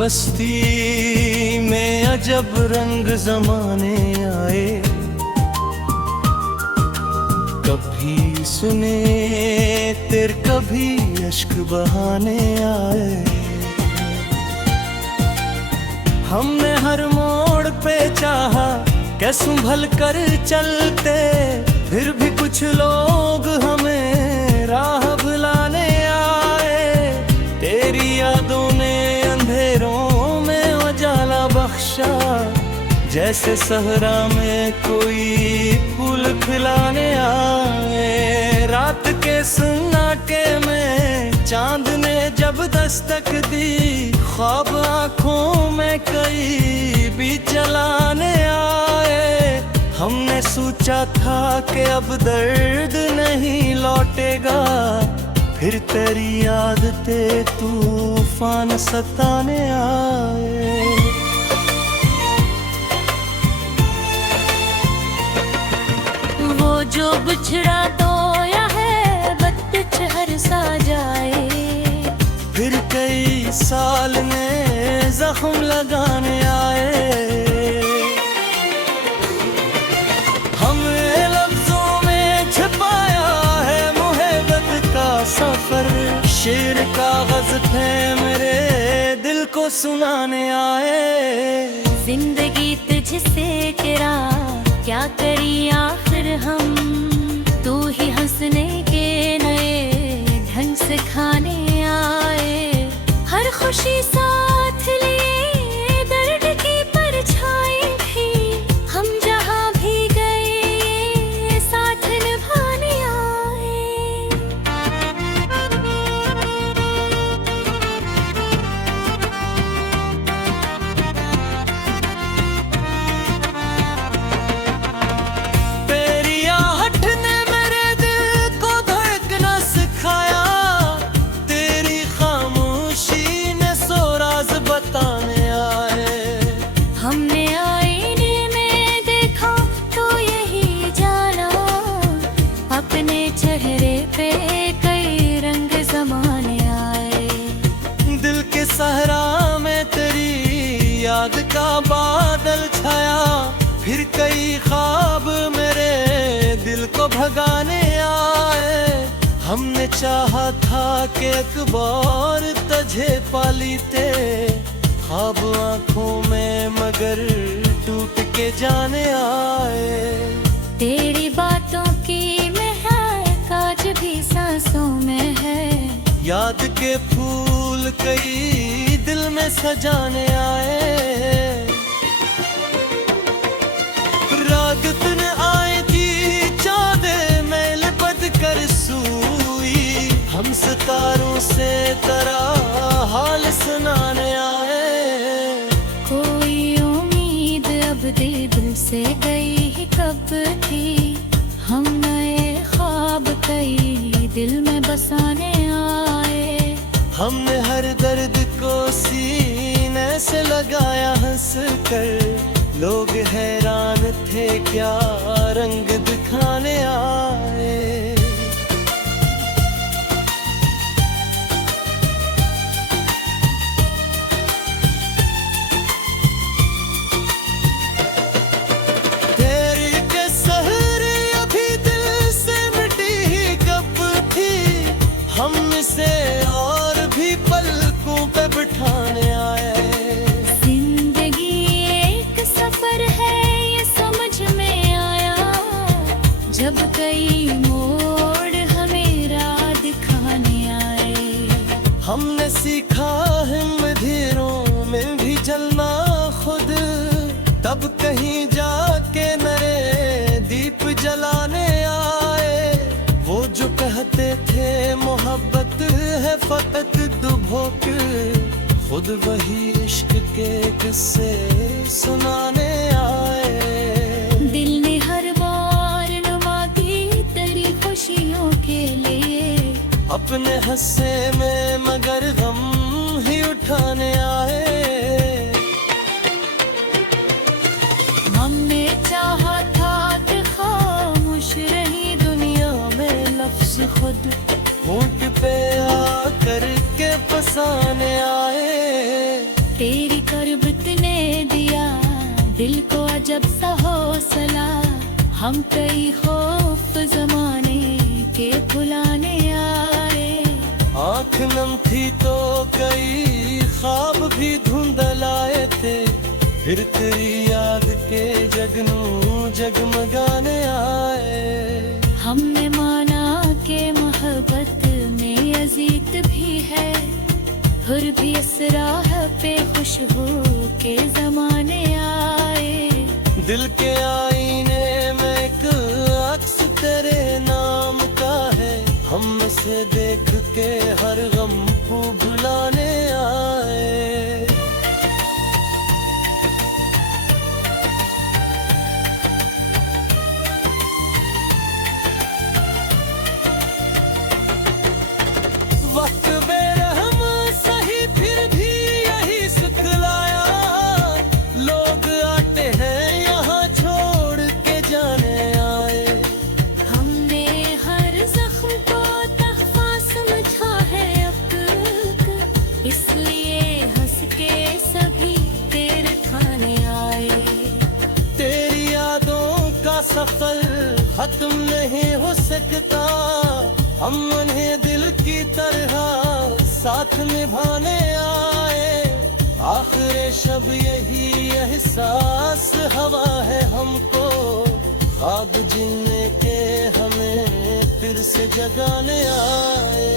बस्ती में अजब रंग जमाने आए, कभी सुने तेरे कभी अश्क बहाने आए। हमने हर मोड़ पे चाहा कि संभल कर चलते, फिर भी कुछ लोग हमें राह भुलाने आए। तेरी यादों ने अंधेरों में उजाला बख्शा, जैसे सहरा में कोई फूल खिलाने आए। रात के सन्नाटे में चांद ने जब दस्तक दी, ख्वाब आँखों में कई भी चलाने आए। हमने सोचा था कि अब दर्द नहीं लौटेगा, फिर तेरी आदते तूफान सताने आए। वो जो बिछड़ा दोया है वक्त चहर सा जाए, फिर कई साल ने जख्म लगाने आए। हमने लफ्जों में छिपाया है मोहब्बत का सफर, शेर कागज थे मेरे दिल को सुनाने आए। जिंदगी तुझसे किरा क्या करी आखिर हम, तू ही हंसने के नए ढंग से खाने आए। हर खुशी साथ लिए दर्द की परछाई भी, हम जहाँ भी गए साथ निभाने आए। तेरी आहट ने मेरे दिल को धड़कना सिखाया, तेरी खामोशी ने सो राज बताने आए। हमने आईने में देखा तो यही जाना, अपने चेहरे पे कई रंग जमाने आए। दिल के सहरा में तेरी याद का बादल छाया, फिर कई ख्वाब मेरे दिल को भगाने आए। हमने चाहा था कि एक बार तुझे पालीते, ख्वाब आँखों में मगर टूट के जाने आए। तेरी बातों की महक आज भी सांसों में है, याद के फूल कई दिल में सजाने आए। रात दिन आए थी चाँदे मैल बद कर सूई, हम सितारों से तेरा हाल सुनाने आए। कोई उम्मीद अब दिल से गई ही कब थी, हम नए ख्वाब कई दिल में बसाने आए। हमने हर दर्द को सीने से लगाया हंस कर, लोग हैरान थे क्या रंग दिखाने आए। तेरी के सहरे अभी दिल से मिटी ही कब थी, हम इसे और भी पलकों पे बिठाने आए। जब कई मोड़ हमें राह दिखाने आए, हमने सीखा हिम्मतीरों में भी जलना खुद, तब कहीं जाके नए दीप जलाने आए। वो जो कहते थे मोहब्बत है फकत दुभोक, खुद वही इश्क के किस्से सुनाने आए। दिल ने हर बार नुमा की तेरी खुशियों के लिए, अपने हंसे में मगर गम ही उठाने आए। हमने चाहा था कि खामोश रही दुनिया में लफ्ज खुद, होंठ पे आकर के फसाने आए। जब सा हौसला, हम कई खौफ जमाने के भुलाने आए। आँख नम थी तो कई ख्वाब भी धुंधलाए थे, फिर तेरी याद के जगनू जगमगाने आए। हमने माना के मोहब्बत में अजीत भी है, फिर भी इस राह पे खुश हो के जमाने आए। दिल के आईने में एक अक्स तेरे नाम का है, हम से देख के हर गम को भुलाने आए। वक्त बेरहम सही फिर भी यही सिखलाया, लोग आते हैं यहाँ छोड़ के जाने आए। हमने हर जख्म को तहफा समझा है अब तक, इसलिए हंस के सभी तेरे ठाने आए। तेरी यादों का सफर खत्म नहीं हो सकता, हम उन्हें दिल की तरह साथ निभाने आए। आखिर शब यही एहसास हवा है हमको, ख्वाब जीने के हमें फिर से जगाने आए।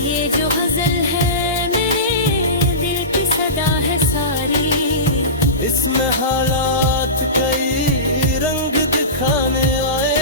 ये जो गजल है मेरे दिल की सदा है सारी, इसमें हालात कई रंग दिखाने आए।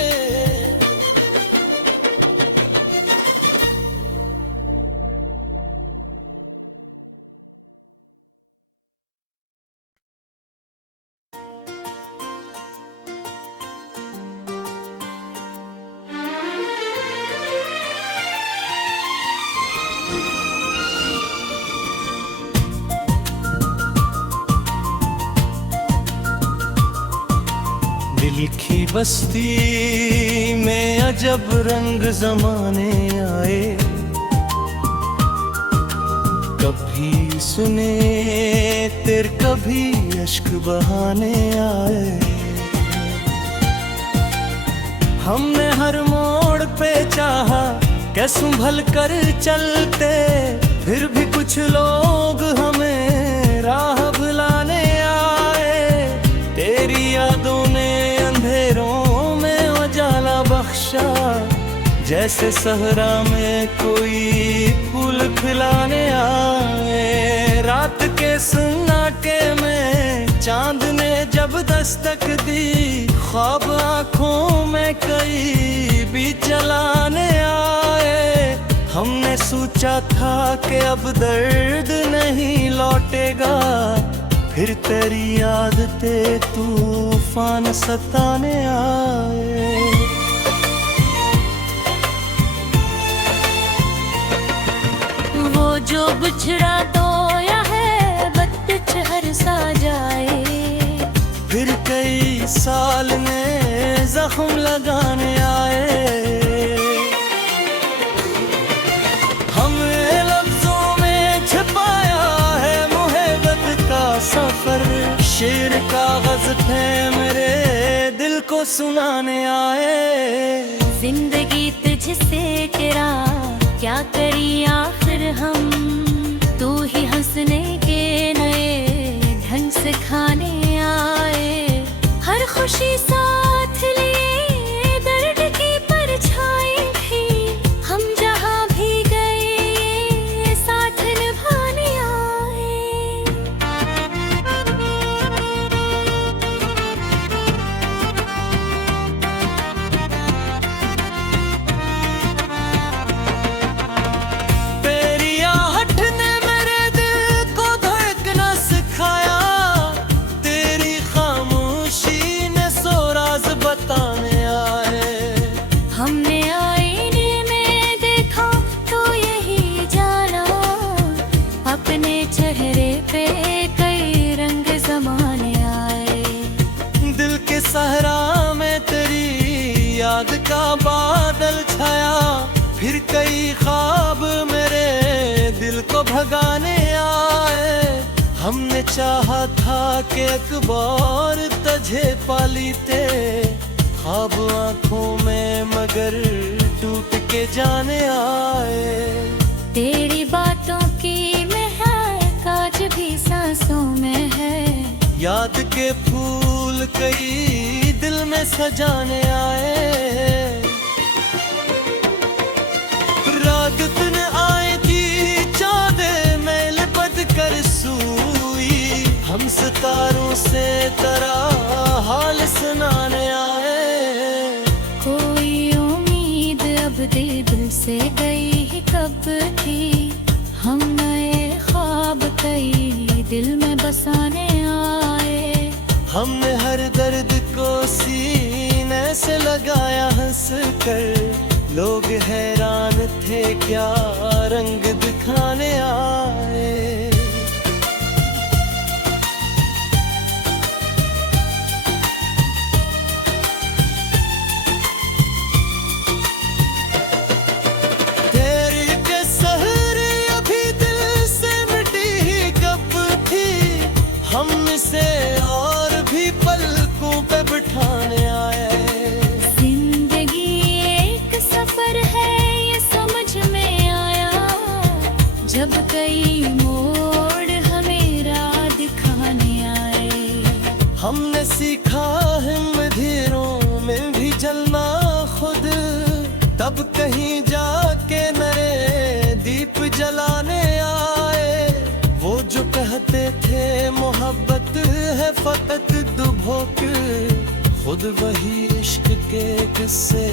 दिल की बस्ती में अजब रंग जमाने आए, कभी सुने तेरे कभी अश्क बहाने आए। हमने हर मोड़ पे चाहा कि संभल कर चलते, फिर भी कुछ लोग हमें राह भुलाने आए। तेरी यादों ने अंधेरों में उजाला बख्शा, जैसे सहरा में कोई फूल खिलाने आए। रात के सन्नाटे में चांद ने जब दस्तक दी, ख्वाब आँखों में कई भी चलाने आए। हमने सोचा था कि अब दर्द नहीं लौटेगा, फिर तेरी यादें तूफान सताने आए। वो जो बिछड़ा दोया है बत हर सा जाए, फिर कई साल ने जख्म लगाने आए। हमने लफ्जों में छिपाया है मोहब्बत का सफर, शेर कागज थे मेरे दिल को सुनाने आए। जिंदगी तुझसे किरा क्या करी आखिर हम, तू ही हंसने के नए ढंग से खाने आए। हर खुशी साथ लिए दर्द की परछाई थी, हम जहाँ भी गए साथ निभाने आए। तेरी आहट ने मेरे दिल को धड़कना सिखाया, तेरी खामोशी ने सो राज बताने आए। हमने आईने में देखा तो यही जाना, अपने चेहरे पे कई रंग जमाने आए। दिल के सहरा में तेरी याद का बादल छाया, फिर कई ख्वाब मेरे दिल को भगाने आए। हमने चाहा था कि अखबार तुझे पालीते, ख्वाब आंखों में मगर टूट के जाने आए। तेरी बातों की महक आज भी सांसों में है, याद के फूल कई दिल में सजाने आए। रात दिन आए थी चाँदे मैल बद कर सूई, हम सितारों से तेरा हाल सुनाने आए। कोई उम्मीद अब दिल से गई ही कब थी, हम नए ख्वाब कई दिल में बसाने आए। हमने हर दर्द को सीने से लगाया हंस कर, लोग हैरान थे क्या रंग दिखाने आए। तेरी के सहरे अभी दिल से मिटी ही कब थी, हम इसे और भी पलकों पे बिठाने आए। जिंदगी एक सफर है ये समझ में आया, जब कई मोड़ हमें राह दिखाने आए। हमने सीखा है मधिरों में भी जलना खुद, तब कहीं जाके नए दीप जलाने आए। वो जो कहते थे मोहब्बत है फकत दुभोक, खुद वही इश्क के किस्से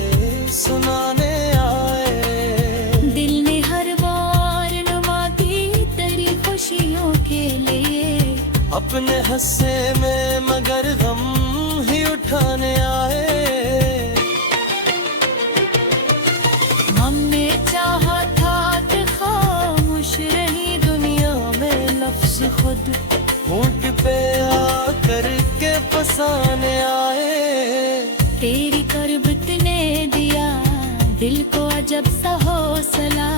सुनाने आए। दिल ने हर बार नुमा की तेरी खुशियों के लिए, अपने हस्से में मगर गम ही उठाने आए। हमने चाहा था कि खामोश रही दुनिया में लफ्ज खुद, होंठ पे आकर के फसाने आए। तेरी करबत ने दिया दिल को अजब सा हौसला,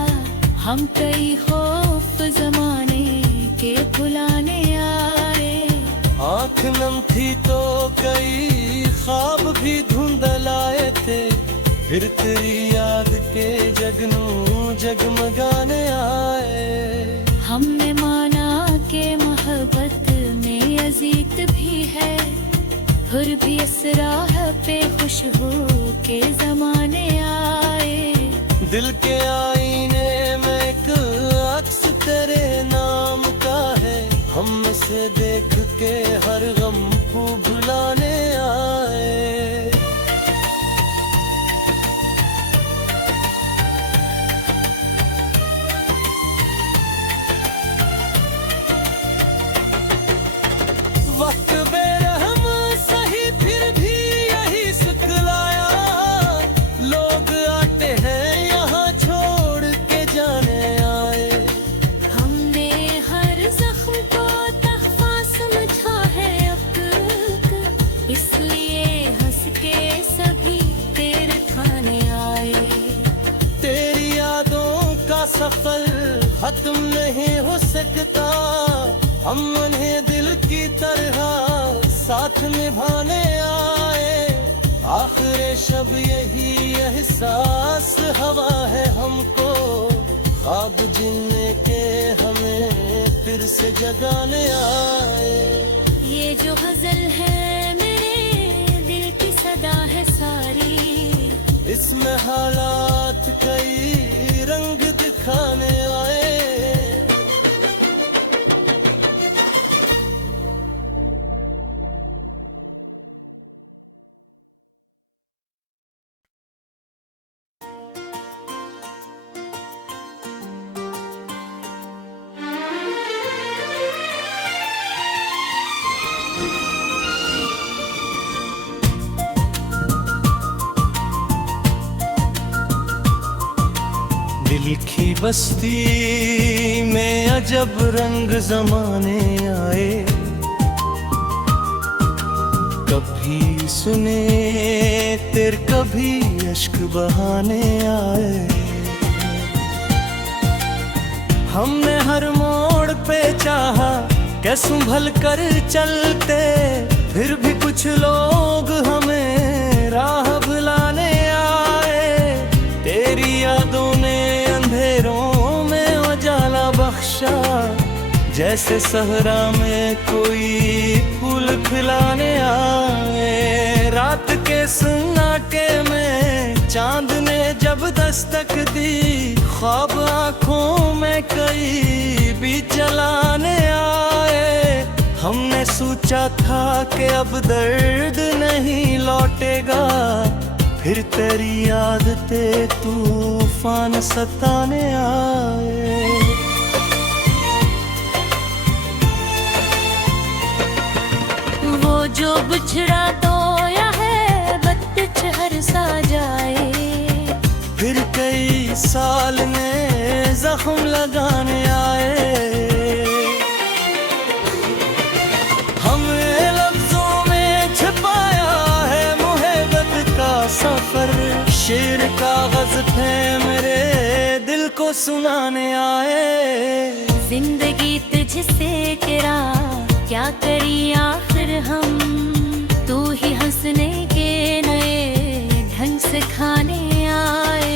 हम कई खौफ जमाने के भुलाने आए। आँख नम थी तो कई ख्वाब भी धुंधलाए थे, फिर तेरी याद के जगनू जगमगाने आए। हमने माना के मोहब्बत में अजीत भी है, फिर भी इस राह पे खुश हो के जमाने आए। दिल के आईने में एक अक्स तेरे नाम का है, हम से देख के हर गम को भुलाने आए। वक्त बेरहम सही फिर भी यही सिखलाया, लोग आते हैं यहाँ छोड़ के जाने आए। हमने हर जख्म को तहफा समझा है अब, इसलिए हंस के सभी तेरे खाने आए। तेरी यादों का सफर खत्म नहीं हो सकता, हम उन्हें दिल की तरह साथ निभाने आए। आखिर शब यही एहसास हवा है हमको, ख्वाब जीने के हमें फिर से जगाने आए। ये जो गजल है मेरे दिल की सदा है सारी, इसमें हालात कई रंग दिखाने आए। दिल की बस्ती में अजब रंग जमाने आए, कभी सुने तेरे कभी अश्क बहाने आए। हमने हर मोड़ पे चाहा के संभल कर चलते, फिर भी कुछ लोग हमें राह भुलाने आए। तेरी यादों ने अंधेरों में उजाला बख्शा, जैसे सहरा में कोई फूल खिलाने आए। रात के सन्नाटे में चांद ने जब दस्तक दी, ख्वाब आंखों में कई भी चलाने आए। हमने सोचा था कि अब दर्द नहीं लौटेगा, फिर तेरी आदतें तूफान सताने आए। वो जो बिछड़ा तोया है बत चहर सा जाए। फिर कई साल में जख्म लगाने आए। हमें लफ्जों में छिपाया है मुहब्बत का सफर, शेर कागज थे मेरे दिल को सुनाने आए। जिंदगी तुझसे किरा क्या करी आखिर हम, तू ही हंसने के नए ढंग से खाने आए।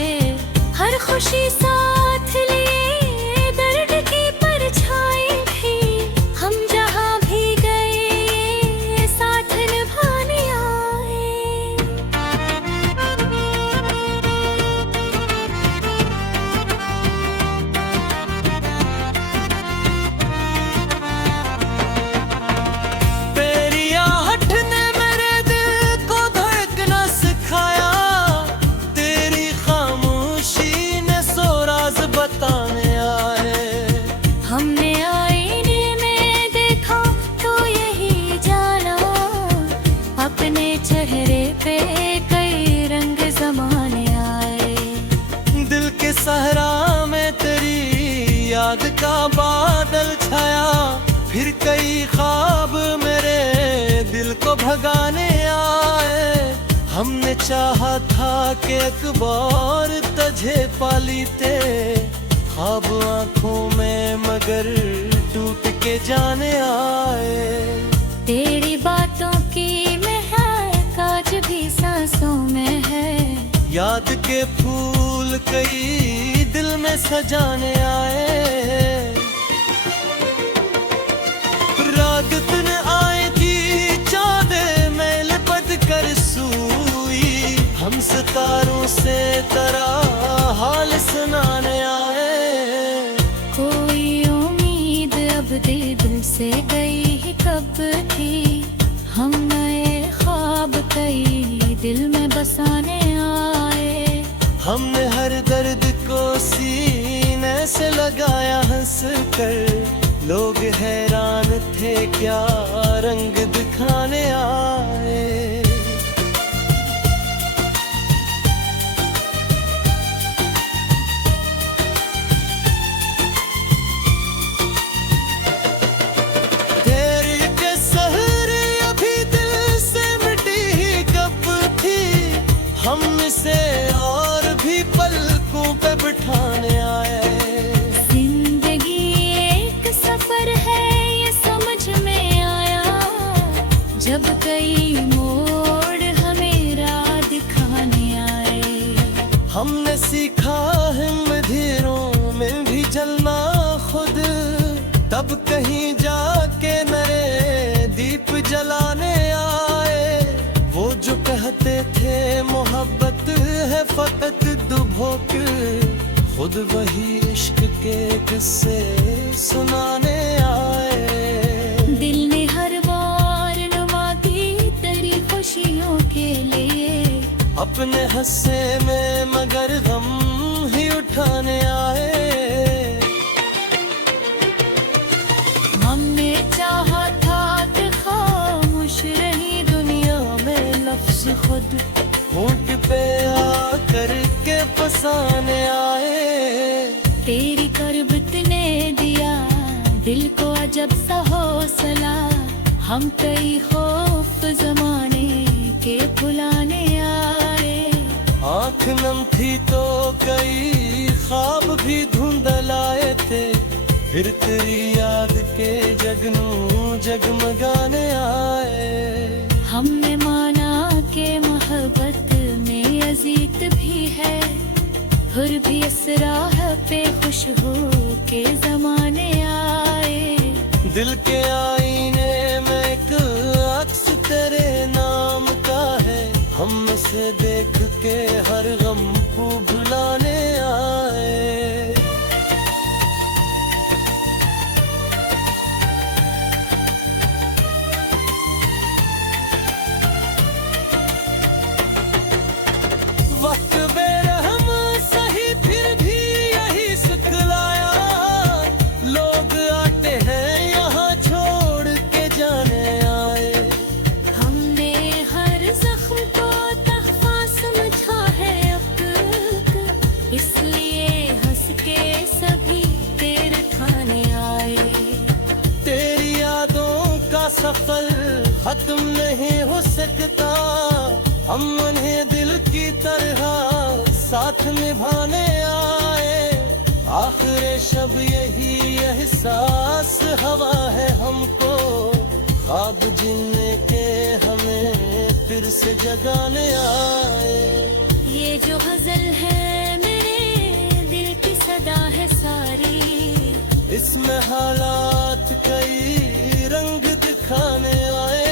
हर खुशी साथ लिए दर्द की परछाई भी, हम जहाँ भी गए साथ निभाने आए। तेरी आहट ने मेरे दिल को धड़कना सिखाया, तेरी खामोशी ने सो राज बताने आए। हमने आईने में देखा तो यही जाना, अपने चेहरे पे कई रंग जमाने आए। दिल के सहरा में तेरी याद का बादल छाया, फिर कई ख्वाब मेरे दिल को भगाने आए। हमने चाहा था कि एक बार तुझे पाली ते, ख्वाब आंखों में मगर टूट के जाने आए। तेरी बातों की महक आज भी सांसों में है, याद के फूल कई दिल में सजाने आए। रात दिन आए थी चाँदे में लिपट कर सूई, हम सितारों से तेरा हाल सुनाने आए। कोई उम्मीद अब दिल से गई ही कब थी, हम नए ख्वाब कई दिल में बसाने आए। हमने हर दर्द को सीने से लगाया हंस कर, लोग हैरान थे क्या रंग दिखाने आए। तेरी के सहरे अभी दिल से मिटी ही कब थी, हम से और भी पलकों पे बिठाने आए। जब कई मोड़ हमें राह दिखाने आए। हमने सीखा है मधिरों में भी जलना खुद, तब कहीं जाके नए दीप जलाने आए। वो जो कहते थे मोहब्बत है फकत दुभोक, खुद वही इश्क के किस्से सुनाने आए। दिल ने हर बार नुमा की तेरी खुशियों के लिए, अपने हंसे में मगर गम ही उठाने आए। हमने चाहा था कि खामोश रही दुनिया में लफ्ज खुद, होंठ पे आकर के फसाने आए। तेरी करबत ने दिया दिल को अजब सा हौसला, हम कई खौफ जमाने के भुलाने आए। आँख नम थी तो कई ख्वाब भी धुंधलाए थे, फिर तेरी याद के जगनू जगमगाने आए। हमने माना के मोहब्बत में अजीत भी है, हुर भी असराह पे खुश हो के जमाने आए। दिल के आईने में एक अक्स तेरे नाम का है, हम से देख के हर गम को भुलाने आए। वक्त बेरहम सही फिर भी यही सिखलाया, लोग आते हैं यहाँ छोड़ के जाने आए। हमने हर जख्म को तहफा समझा है अब तक, इसलिए हंस के सभी तेरे ठाने आए। तेरी यादों का सफर खत्म नहीं हो सकता, हम उन्हें दिल की तरह साथ निभाने आए। आखिर शब यही एहसास हवा है हमको, ख्वाब जीने के हमें फिर से जगाने आए। ये जो गजल है मेरे दिल की सदा है सारी, इसमें हालात कई रंग दिखाने आए।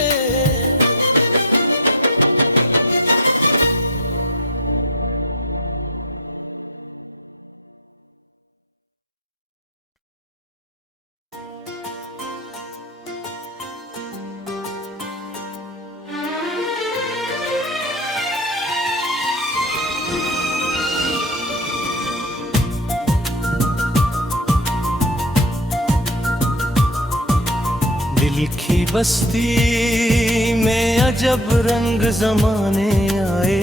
दिल की बस्ती में अजब रंग जमाने आए,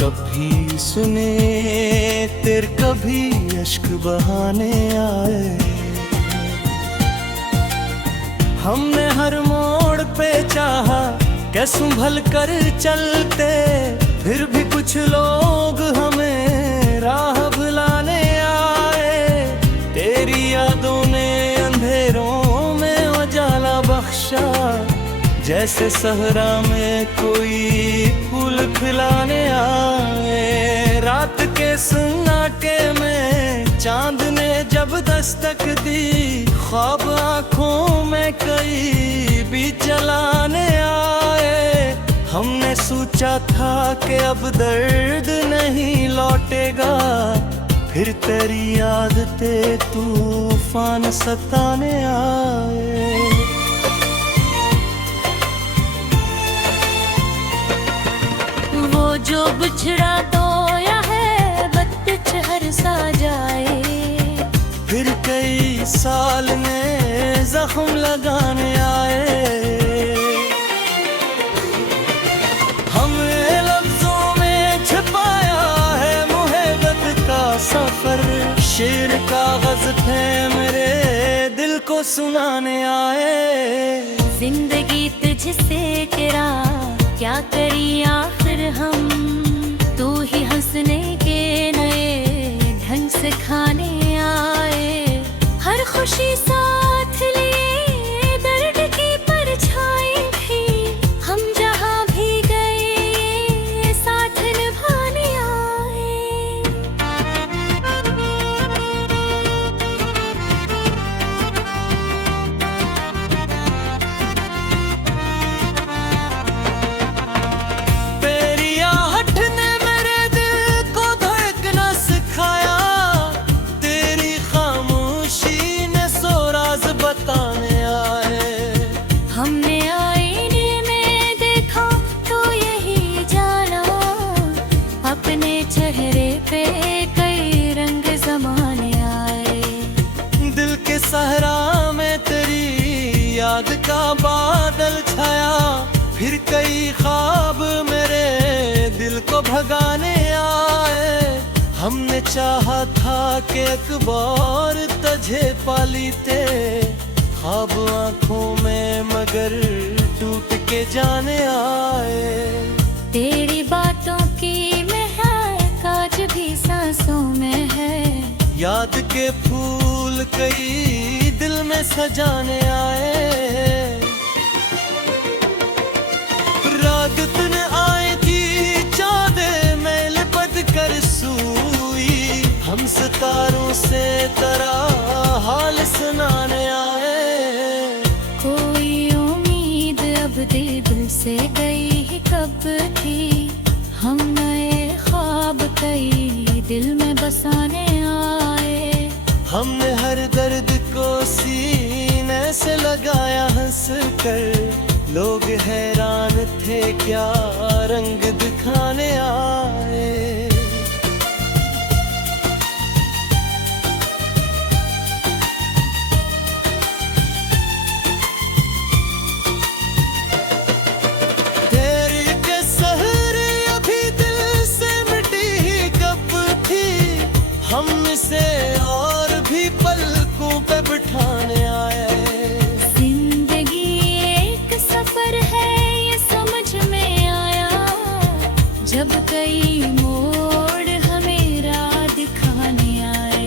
कभी सुने तेरे कभी अश्क बहाने आए। हमने हर मोड़ पे चाहा कि संभल कर चलते, फिर भी कुछ लोग हमें राह भुलाने आए। तेरी यादों ने अंधेरों में उजाला बख्शा, जैसे सहरा में कोई फूल खिलाने आए। रात के सन्नाटे में चांद ने जब दस्तक दी, ख्वाब आंखों में कई भी चलाने आए। हमने सोचा था कि अब दर्द नहीं लौटेगा, फिर तेरी आदतें तूफान सताने आए। वो जो बिछड़ा दोया है वक्त हर सा जाए, फिर कई साल में जख्म लगाने आए। हमने लफ्जों में छिपाया है मोहब्बत का सफर, शेर कागज थे मेरे दिल को सुनाने आए। जिंदगी तुझसे किरा क्या करी आखिर हम, तू ही हंसने के नए ढंग से खाने आए। हर खुशी साथ लिए दर्द की परछाई भी, हम जहाँ भी गए साथ निभाने आए। तेरी आहट ने मेरे दिल को धड़कना सिखाया, तेरी खामोशी ने सो राज बताने आए। हमने आईने में देखा तो यही जाना, अपने चेहरे पे कई रंग जमाने आए। दिल के सहरा में तेरी याद का बादल छाया, फिर कई ख्वाब मेरे दिल को भगाने आए। हमने चाहा था कि एक बार तुझे पाली ते, ख्वाब आंखों में मगर टूट के जाने आए। तेरी बातों की महक आज भी सांसों में है, याद के फूल कई दिल में सजाने आए। रात दिन आए थी चाँदे मेल बद कर सूई, हम सितारों से तरह हाल सुनाने आए। कोई उम्मीद अब दिल से गई ही कब थी, हम नए ख्वाब कई दिल में बसाने आए। हमने हर दर्द को सीने से लगाया हंस कर, लोग हैरान थे क्या रंग दिखाने आए। तेरी के सहरे अभी दिल से मिटी ही कब थी, हम इसे और भी पलकों पे बिठाने आए। जिंदगी एक सफर है ये समझ में आया, जब कई मोड़ हमें राह दिखाने आए।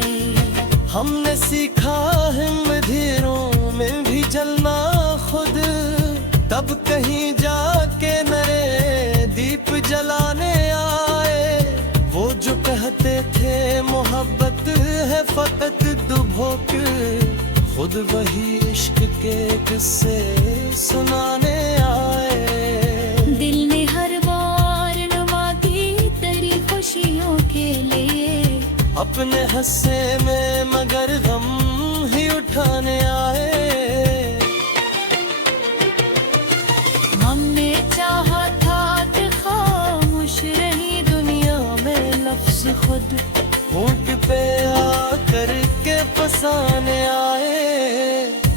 हमने सीखा हिम्मतीरों में भी जलना खुद, तब कहीं जाके नरे दीप जलाने आए। वो जो कहते थे मोहब्बत है फकत दुभोक, खुद वही इश्क के किस्से सुनाने आए। दिल ने हर बार नुमा की तेरी खुशियों के लिए, अपने हंसे में मगर गम ही उठाने आए। हमने चाहा था कि खामोश रही दुनिया में लफ्ज खुद, होंठ पे आकर के फसाने आए।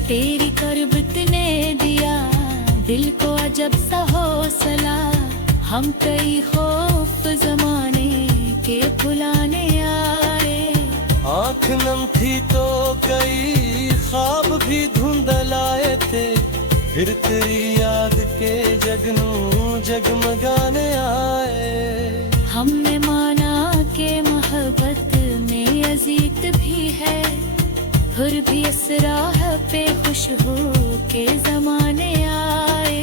तेरी करबत ने दिया दिल को अजब सा हौसला, हम कई खौफ जमाने के भुलाने आए। आँख नम थी तो कई ख्वाब भी धुंधलाए थे, फिर तेरी याद के जगनू जगमगाने आए। हमने माना के मोहब्बत में अजीत भी है, फिर भी इस राह पे खुश हो के जमाने आए।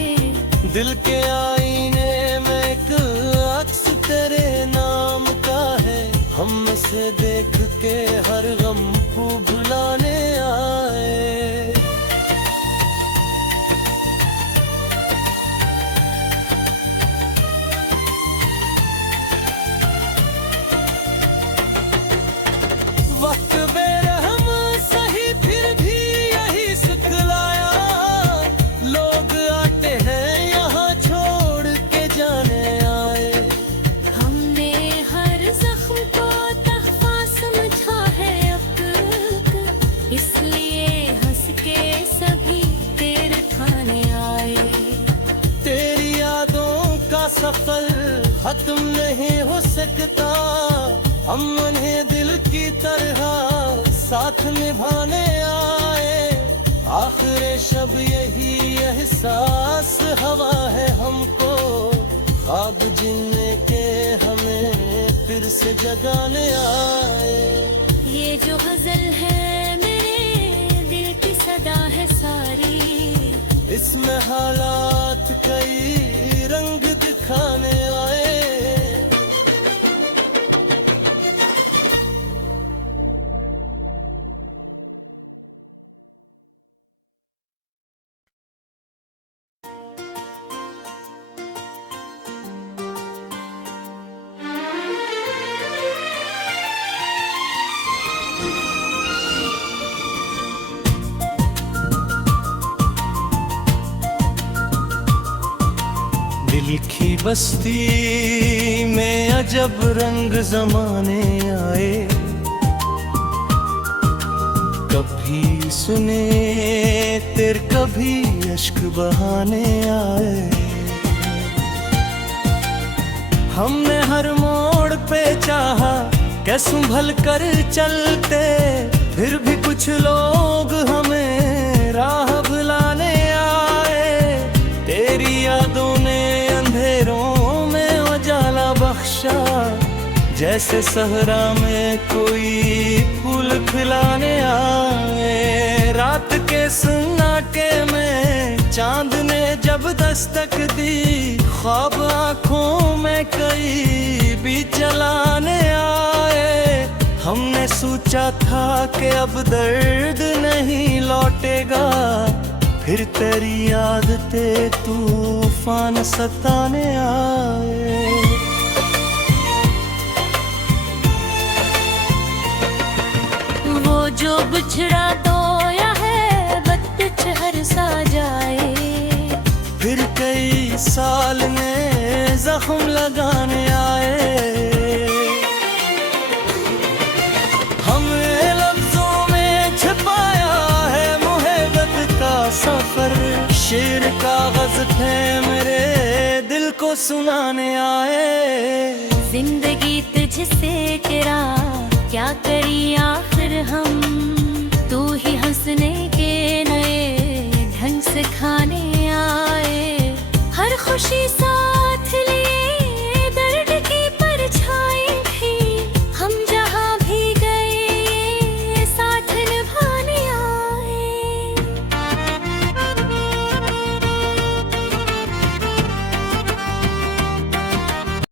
दिल के आईने में एक अक्स तेरे नाम का है, हम से देख के हर गम को भुलाने आए। वक्त बेरहम सही फिर भी यही सिखलाया, लोग आते हैं यहाँ छोड़ के जाने आए। हमने हर जख्म को तहफा समझा है अब तक, इसलिए हंस के सभी तेरे ठाने आए। तेरी यादों का सफर खत्म नहीं हो सकता, हम उन्हें दिल की तरह साथ निभाने आए। आखिर शब यही एहसास हवा है हमको, ख्वाब जीने के हमें फिर से जगाने आए। ये जो गजल है मेरे दिल की सदा है सारी, इसमें हालात कई रंग दिखाने आए। दिल की बस्ती में अजब रंग जमाने आए, कभी सुने तेरे कभी अश्क बहाने आए। हमने हर मोड़ पे चाहा कि संभल कर चलते, फिर भी कुछ लोग हमें राह भुलाने आए। तेरी यादों ने अंधेरों में उजाला बख्शा, जैसे सहरा में कोई फूल सन्नाटे में चांद ने जब दस्तक दी, ख्वाब आंखों में कई भी चलाने आए। हमने सोचा था कि अब दर्द नहीं लौटेगा, फिर तेरी आदतें तूफान सताने आए। वो जो बिछड़ा दोया है वक्त हर सा जाए। फिर कई साल में जख्म लगाने आए। हमने लफ्जों में छिपाया है मोहब्बत का सफर, शेर कागज थे मेरे दिल को सुनाने आए। जिंदगी तुझसे किरा क्या करी आखिर हम, तू ही हंसने के नए ढंग सिखाने आए। हर खुशी